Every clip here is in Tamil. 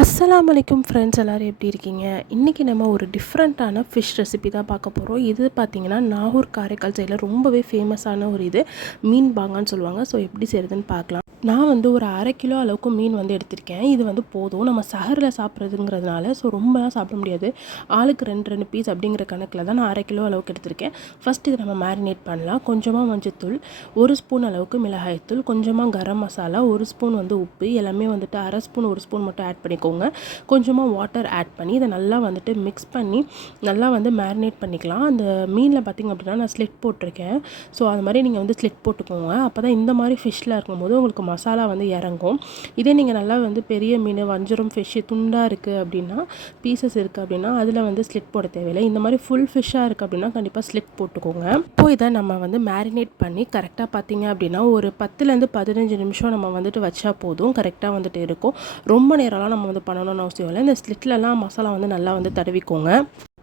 அஸ்லாம் வலைக்கும் ஃப்ரெண்ட்ஸ் எல்லோரும் எப்படி இருக்கீங்க? இன்றைக்கி நம்ம ஒரு டிஃப்ரெண்ட்டான ஃபிஷ் ரெசிபி தான் பார்க்க போகிறோம் இது பார்த்திங்கன்னா நாகூர் காரைக்கால் சைடில் ரொம்பவே ஃபேமஸான ஒரு இது. மீன் பாங்கான்னு சொல்லுவாங்க. ஸோ எப்படி செய்கிறதுன்னு பார்க்கலாம். நான் வந்து ஒரு அரை கிலோ அளவுக்கு மீன் வந்து எடுத்திருக்கேன். இது வந்து போதும். நம்ம சஹரில் சாப்பிட்றதுங்கிறதுனால ஸோ ரொம்பலாம் சாப்பிட முடியாது. ஆளுக்கு ரெண்டு ரெண்டு பீஸ் அப்படிங்கிற கணக்கில் தான் நான் அரை கிலோ அளவுக்கு எடுத்திருக்கேன். ஃபஸ்ட் இதை நம்ம மேரினேட் பண்ணலாம். கொஞ்சமாக மஞ்சத்தூள் ஒரு ஸ்பூன் அளவுக்கு மிளகாய்த்தூள் கொஞ்சமாக கரம் மசாலா ஒரு ஸ்பூன் வந்து உப்பு எல்லாமே வந்துட்டு அரை ஸ்பூன் ஒரு ஸ்பூன் மட்டும் ஆட் பண்ணிக்கோங்க. கொஞ்சமாக வாட்டர் ஆட் பண்ணி இதை நல்லா வந்துட்டு மிக்ஸ் பண்ணி நல்லா வந்து மேரினேட் பண்ணிக்கலாம். அந்த மீனில் பார்த்திங்க அப்படின்னா நான் ஸ்லிட் போட்டிருக்கேன். ஸோ அது மாதிரி நீங்கள் வந்து ஸ்லிட் போட்டுக்கோங்க. அப்போ தான் இந்த மாதிரி ஃபிஷ்ஷில் இருக்கும்போது உங்களுக்கு மசாலா வந்து இறங்கும். இதே நீங்கள் நல்லா வந்து பெரிய மீன் வஞ்சரம் ஃபிஷ்ஷு துண்டாக இருக்குது அப்படின்னா பீசஸ் இருக்குது அப்படின்னா அதில் வந்து ஸ்லிட் போட தேவையில்லை. இந்த மாதிரி ஃபுல் ஃபிஷ்ஷாக இருக்குது அப்படின்னா கண்டிப்பாக ஸ்லிட் போட்டுக்கோங்க. இப்போ இதை நம்ம வந்து மேரினேட் பண்ணி கரெக்டாக பார்த்தீங்க அப்படின்னா ஒரு பத்துலேருந்து பதினஞ்சு நிமிஷம் நம்ம வந்துட்டு வச்சா போதும். கரெக்டாக வந்துட்டு இருக்கும். ரொம்ப நேரம்லாம் நம்ம வந்து பண்ணணும்னு அவசியம் இல்லை. இந்த ஸ்லிட்லலாம் மசாலா வந்து நல்லா வந்து தடவிக்கோங்க.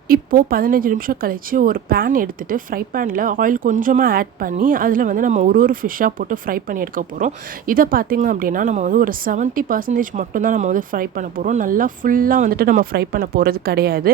இப்போது பதினஞ்சு நிமிஷம் கழித்து ஒரு பேன் எடுத்துகிட்டு ஃப்ரை பேனில் ஆயில் கொஞ்சமாக ஆட் பண்ணி அதில் வந்து நம்ம ஒரு ஒரு ஃபிஷ்ஷாக போட்டு ஃப்ரை பண்ணி எடுக்க போகிறோம் இதை பார்த்திங்க அப்படின்னா நம்ம வந்து ஒரு செவன்ட்டி பர்சன்டேஜ் மட்டும்தான் நம்ம வந்து ஃப்ரை பண்ண போகிறோம் நல்லா ஃபுல்லாக வந்துட்டு நம்ம ஃப்ரை பண்ண போகிறது கிடையாது.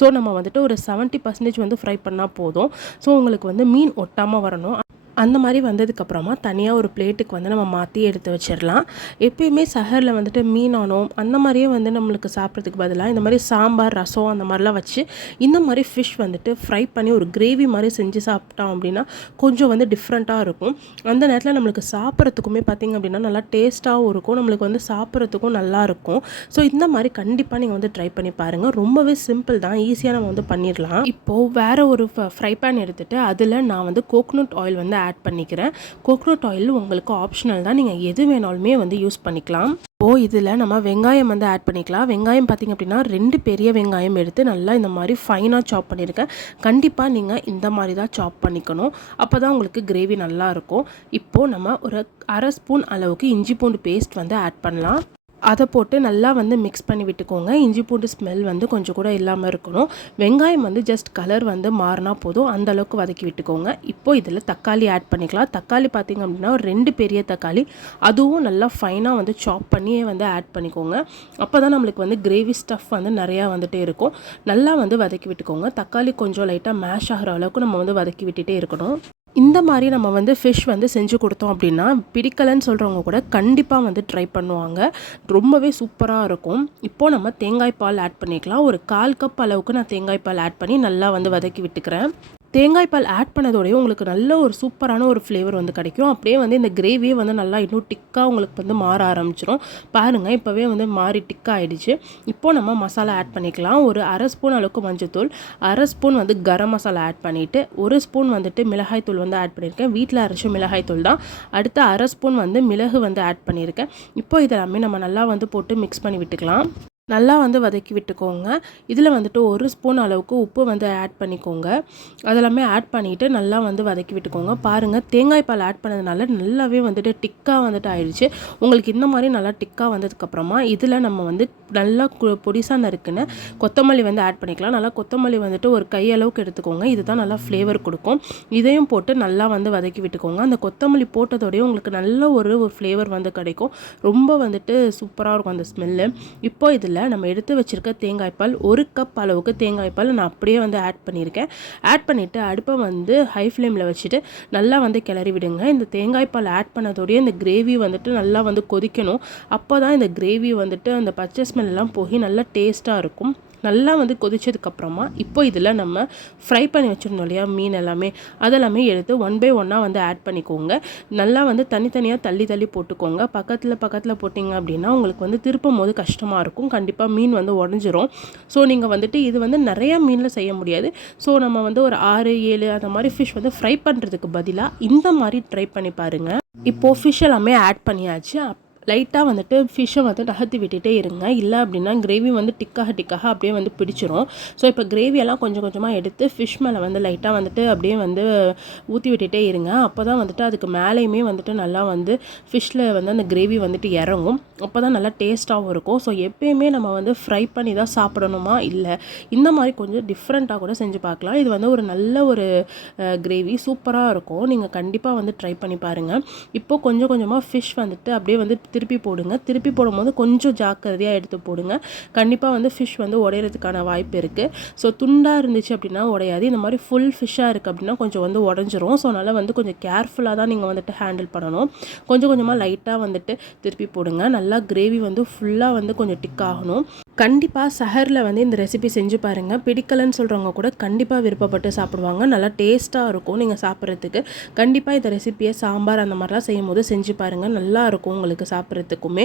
ஸோ நம்ம வந்துட்டு ஒரு செவன்ட்டி பர்சன்டேஜ் வந்து ஃப்ரை பண்ணால் போதும். ஸோ உங்களுக்கு வந்து மீன் ஒட்டாமல் வரணும். அந்த மாதிரி வந்ததுக்கப்புறமா தனியாக ஒரு பிளேட்டுக்கு வந்து நம்ம மாற்றி எடுத்து வச்சிடலாம் எப்பயுமே சஹரில் வந்துட்டு மீனானோ அந்த மாதிரியே வந்து நம்மளுக்கு சாப்பிட்றதுக்கு பதிலாக இந்த மாதிரி சாம்பார் ரசம் அந்த மாதிரிலாம் வச்சு இந்த மாதிரி ஃபிஷ் வந்துட்டு ஃப்ரை பண்ணி ஒரு கிரேவி மாதிரி செஞ்சு சாப்பிட்டோம் அப்படின்னா கொஞ்சம் வந்து டிஃப்ரெண்ட்டாக இருக்கும். அந்த நேரத்தில் நம்மளுக்கு சாப்பிட்றதுக்குமே பார்த்திங்க அப்படின்னா நல்லா டேஸ்ட்டாகவும் இருக்கும். நம்மளுக்கு வந்து சாப்பிட்றதுக்கும் நல்லாயிருக்கும் ஸோ இந்த மாதிரி கண்டிப்பாக நீங்கள் வந்து ட்ரை பண்ணி பாருங்கள் ரொம்பவே சிம்பிள் தான். ஈஸியாக நம்ம வந்து பண்ணிடலாம் இப்போது வேறு ஒரு ஃப்ரை பேன் எடுத்துகிட்டு அதில் நான் வந்து கோகோனட் ஆயில் வந்து ஆட் பண்ணிக்கிறேன். கோக்ரோட் ஆயில் உங்களுக்கு ஆப்ஷனல் தான். நீங்கள் எது வேணாலுமே வந்து யூஸ் பண்ணிக்கலாம். இப்போது இதில் நம்ம வெங்காயம் வந்து ஆட் பண்ணிக்கலாம். வெங்காயம் பார்த்திங்க அப்படின்னா ரெண்டு பெரிய வெங்காயம் எடுத்து நல்லா இந்த மாதிரி ஃபைனாக சாப் பண்ணியிருக்கேன் கண்டிப்பாக நீங்கள் இந்த மாதிரி தான் சாப் பண்ணிக்கணும். அப்போ தான் உங்களுக்கு கிரேவி நல்லாயிருக்கும் இப்போது நம்ம ஒரு அரை ஸ்பூன் அளவுக்கு இஞ்சி பூண்டு பேஸ்ட் வந்து ஆட் பண்ணலாம். அதை போட்டு நல்லா வந்து மிக்ஸ் பண்ணி விட்டுக்கோங்க. இஞ்சி பூண்டு ஸ்மெல் வந்து கொஞ்சம் கூட இல்லாமல் இருக்கணும். வெங்காயம் வந்து ஜஸ்ட் கலர் வந்து மாறினா போதும். அந்த அளவுக்கு வதக்கி விட்டுக்கோங்க. இப்போது இதில் தக்காளி ஆட் பண்ணிக்கலாம். தக்காளி பார்த்திங்க அப்படின்னா ஒரு ரெண்டு பெரிய தக்காளி. அதுவும் நல்லா ஃபைனாக வந்து சாப் பண்ணியே வந்து ஆட் பண்ணிக்கோங்க. அப்போ தான் நம்மளுக்கு வந்து கிரேவி ஸ்டஃப் வந்து நிறையா வந்துகிட்டே இருக்கும். நல்லா வந்து வதக்கி விட்டுக்கோங்க. தக்காளி கொஞ்சம் லைட்டாக மேஷ் ஆகிற அளவுக்கு நம்ம வந்து வதக்கி விட்டுட்டே இருக்கணும். இந்த மாதிரி நம்ம வந்து ஃபிஷ் வந்து செஞ்சு கொடுத்தோம் அப்படின்னா பிடிக்கலைன்னு சொல்கிறவங்க கூட கண்டிப்பாக வந்து ட்ரை பண்ணுவாங்க. ரொம்பவே சூப்பராக இருக்கும். இப்போது நம்ம தேங்காய் பால் ஆட் பண்ணிக்கலாம். ஒரு கால் கப் அளவுக்கு நான் தேங்காய் பால் ஆட் பண்ணி நல்லா வந்து வதக்கி விட்டுக்கிறேன். தேங்காய் பால் ஆட் பண்ணதோடய உங்களுக்கு நல்ல ஒரு சூப்பரான ஒரு ஃப்ளேவர் வந்து கிடைக்கும். அப்படியே வந்து இந்த கிரேவியே வந்து நல்லா இன்னும் டிக்காக உங்களுக்கு வந்து மாற ஆரம்பிச்சிடும் பாருங்கள் இப்போவே வந்து மாறி டிக்காக ஆகிடுச்சு இப்போது நம்ம மசாலா ஆட் பண்ணிக்கலாம். ஒரு அரை ஸ்பூன் அளவுக்கு மஞ்சத்தூள் அரை ஸ்பூன் வந்து கரம் மசாலா ஆட் பண்ணிவிட்டு ஒரு ஸ்பூன் வந்துட்டு மிளகாய் தூள் வந்து ஆட் பண்ணியிருக்கேன் வீட்டில் அரைச்ச மிளகாய் தூள் தான். அடுத்து அரை ஸ்பூன் வந்து மிளகு வந்து ஆட் பண்ணியிருக்கேன் இப்போ இதெல்லாமே நம்ம நல்லா வந்து போட்டு மிக்ஸ் பண்ணி விட்டுக்கலாம். நல்லா வந்து வதக்கி விட்டுக்கோங்க. இதில் வந்துட்டு ஒரு ஸ்பூன் அளவுக்கு உப்பு வந்து ஆட் பண்ணிக்கோங்க. அதெல்லாமே ஆட் பண்ணிவிட்டு நல்லா வந்து வதக்கி விட்டுக்கோங்க. பாருங்கள் தேங்காய் பால் ஆட் பண்ணதுனால நல்லாவே வந்துட்டு டிக்காக வந்துட்டு ஆயிடுச்சு. உங்களுக்கு இந்த மாதிரி நல்லா டிக்காக வந்ததுக்கப்புறமா இதில் நம்ம வந்து நல்லா பொடிசாக நறுக்குன்னு கொத்தமல்லி வந்து ஆட் பண்ணிக்கலாம். நல்லா கொத்தமல்லி வந்துட்டு ஒரு கையளவுக்கு எடுத்துக்கோங்க. இதுதான் நல்லா ஃப்ளேவர் கொடுக்கும். இதையும் போட்டு நல்லா வந்து வதக்கி விட்டுக்கோங்க. அந்த கொத்தமல்லி போட்டதோடய உங்களுக்கு நல்ல ஒரு ஒரு ஃப்ளேவர் வந்து கிடைக்கும். ரொம்ப வந்துட்டு சூப்பராக இருக்கும் அந்த ஸ்மெல்லு இப்போ இதில் இதில் நம்ம எடுத்து வச்சுருக்க தேங்காய் பால் ஒரு கப் அளவுக்கு தேங்காய் பால் நான் அப்படியே வந்து ஆட் பண்ணியிருக்கேன். ஆட் பண்ணிவிட்டு அடுப்பை வந்து ஹை ஃப்ளேமில் வச்சுட்டு நல்லா வந்து கிளறி விடுங்க. இந்த தேங்காய் பால் ஆட் பண்ணதோடய இந்த கிரேவி வந்துட்டு நல்லா வந்து கொதிக்கணும். அப்போ தான் இந்த கிரேவி வந்துட்டு அந்த பச்சை ஸ்மெல்லாம் போய் நல்லா டேஸ்ட்டாக இருக்கும். நல்லா வந்து கொதிச்சதுக்கப்புறமா இப்போ இதில் நம்ம ஃப்ரை பண்ணி வச்சுருந்தோம் இல்லையா? மீன் எல்லாமே. அதெல்லாமே எடுத்து ஒன் பை ஒன்னாக வந்து ஆட் பண்ணிக்கோங்க. நல்லா வந்து தனித்தனியாக தள்ளி தள்ளி போட்டுக்கோங்க. பக்கத்தில் பக்கத்தில் போட்டிங்க அப்படின்னா உங்களுக்கு வந்து திருப்பும் போது கஷ்டமாக இருக்கும். கண்டிப்பாக மீன் வந்து உடஞ்சிரும். ஸோ நீங்கள் வந்துட்டு இது வந்து நிறையா மீனில் செய்ய முடியாது. ஸோ நம்ம வந்து ஒரு ஆறு ஏழு அந்த மாதிரி ஃபிஷ் வந்து ஃப்ரை பண்ணுறதுக்கு பதிலாக இந்த மாதிரி ட்ரை பண்ணி பாருங்கள் இப்போது ஃபிஷ் எல்லாமே ஆட் பண்ணியாச்சு. லைட்டாக வந்துட்டு ஃபிஷ்ஷை வந்து நகர்த்தி விட்டுட்டே இருங்க. இல்லை அப்படின்னா கிரேவி வந்து டிக்காக டிக்காக அப்படியே வந்து பிடிச்சிரும். ஸோ இப்போ கிரேவியெல்லாம் கொஞ்சம் கொஞ்சமாக எடுத்து ஃபிஷ் மேலே வந்து லைட்டாக வந்துட்டு அப்படியே வந்து ஊற்றி விட்டுட்டே இருங்க. அப்போ தான் வந்துட்டு அதுக்கு மேலேயுமே வந்துட்டு நல்லா வந்து ஃபிஷ்ஷில் வந்து அந்த கிரேவி வந்துட்டு இறங்கும். அப்போ தான் நல்லா டேஸ்ட்டாகவும் இருக்கும். ஸோ எப்பயுமே நம்ம வந்து ஃப்ரை பண்ணி தான் சாப்பிடணுமா? இல்லை. இந்த மாதிரி கொஞ்சம் டிஃப்ரெண்ட்டாக கூட செஞ்சு பார்க்கலாம். இது வந்து ஒரு நல்ல ஒரு கிரேவி சூப்பராக இருக்கும். நீங்கள் கண்டிப்பாக வந்து ட்ரை பண்ணி பாருங்கள் இப்போது கொஞ்சம் கொஞ்சமாக ஃபிஷ் வந்துட்டு அப்படியே வந்து திருப்பி போடுங்க. திருப்பி போடும்போது கொஞ்சம் ஜாக்கிரதையாக எடுத்து போடுங்க. கண்டிப்பாக வந்து ஃபிஷ் வந்து உடையிறதுக்கான வாய்ப்பு இருக்குது ஸோ துண்டாக இருந்துச்சு அப்படின்னா உடையாது. இந்த மாதிரி ஃபுல் ஃபிஷ்ஷாக இருக்குது அப்படின்னா கொஞ்சம் வந்து உடஞ்சிரும். ஸோ அதனால் வந்து கொஞ்சம் கேர்ஃபுல்லாக தான் நீங்கள் வந்துட்டு ஹேண்டில் பண்ணணும். கொஞ்சம் கொஞ்சமாக லைட்டாக வந்துட்டு திருப்பி போடுங்க. நல்லா கிரேவி வந்து ஃபுல்லாக வந்து கொஞ்சம் டிக் ஆகணும். கண்டிப்பாக சஹரில் வந்து இந்த ரெசிபி செஞ்சு பாருங்கள் பிடிக்கலன்னு சொல்கிறவங்க கூட கண்டிப்பாக விருப்பப்பட்டு சாப்பிடுவாங்க. நல்லா டேஸ்ட்டாக இருக்கும் நீங்கள் சாப்பிட்றதுக்கு. கண்டிப்பாக இந்த ரெசிபியை சாம்பார் அந்த மாதிரிலாம் செய்யும் போது செஞ்சு பாருங்கள் நல்லா இருக்கும் உங்களுக்கு சாப்பிட்றதுக்குமே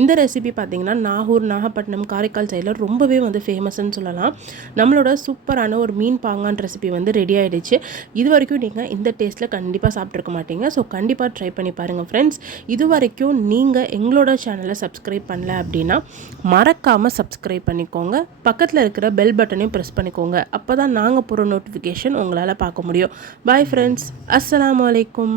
இந்த ரெசிபி பார்த்திங்கன்னா நாகூர் நாகப்பட்டினம் காரைக்கால் சைடில் ரொம்பவே வந்து ஃபேமஸ்ன்னு சொல்லலாம். நம்மளோட சூப்பரான ஒரு மீன் பாங்கான் ரெசிபி வந்து ரெடி ஆகிடுச்சு இது வரைக்கும் நீங்கள் இந்த டேஸ்ட்டில் கண்டிப்பாக சாப்பிட்ருக்க மாட்டீங்க. ஸோ கண்டிப்பாக ட்ரை பண்ணி பாருங்கள் ஃப்ரெண்ட்ஸ் இது வரைக்கும் நீங்கள் எங்களோட சேனலை சப்ஸ்கிரைப் பண்ணல அப்படின்னா மறக்காமல் சப்ஸ்கிரைப் பண்ணிக்கோங்க. பக்கத்தில் இருக்கிற பெல் பட்டனையும் ப்ரெஸ் பண்ணிக்கோங்க. அப்போ தான் நாங்கள் போகிற நோட்டிஃபிகேஷன் உங்களால் பார்க்க முடியும். பாய் ஃப்ரெண்ட்ஸ் அஸ்லாம் வலைக்கும்